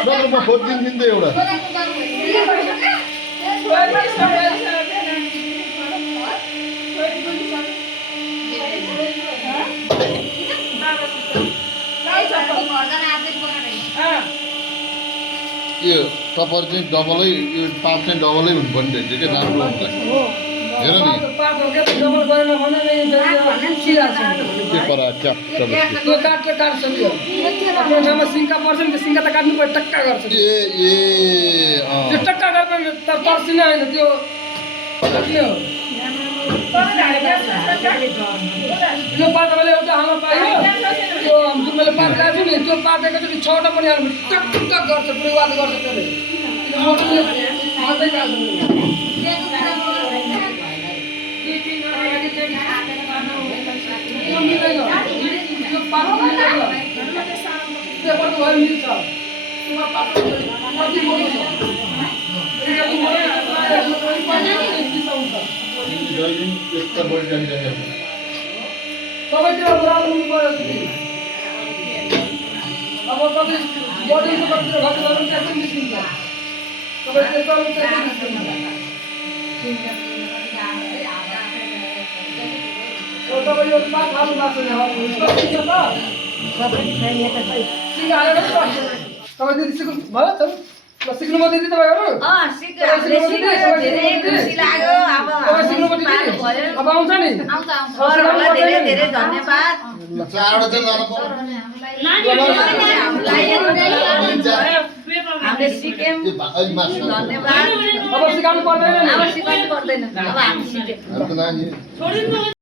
म खोजिदिन्छु नि त एउटा यो टपर चाहिँ डबलै यो पात चाहिँ डबलै हुनुपर्ने रहेछ क्या राम्रो हुन्छ हेर नि के परा च्याप्ट यो पाताले एउटा आमा पायो त्यो मैले पात ल्याएको छु नि त्यो पातेको चाहिँ छवटा पनि हाल्नु टक टक गर्छ पुरै वाद गर्छ त्यसले मोटरले हाल्दै जान्छ यो मिल्दैन यो पात मिल्दैन त्यो पनि भयो मिल्छ त्यो पात कति मोटो छ सबैतिर बराबर हुनु पर्यो अब कति बडीको कतितिर घट्नु गर्नु त्यसै निस्किन्छ सबैतिर चल्नु त्यसै निस्किन्छ तपाईँ यो पात हाल्नु भएको छैन सबै छैन त सिंगा हालेर तपाईँ दिदी सिक्नु भयो त सिक्नु म दिदी तपाईँहरू अब आउँछ नि धेरै धन्यवाद चारवटा चाहिँ जानु हामीले सिक्यौँ धन्यवाद अब सिकाउनु पर्दैन अब सिकाउनु पर्दैन अब हामी सिक्यौँ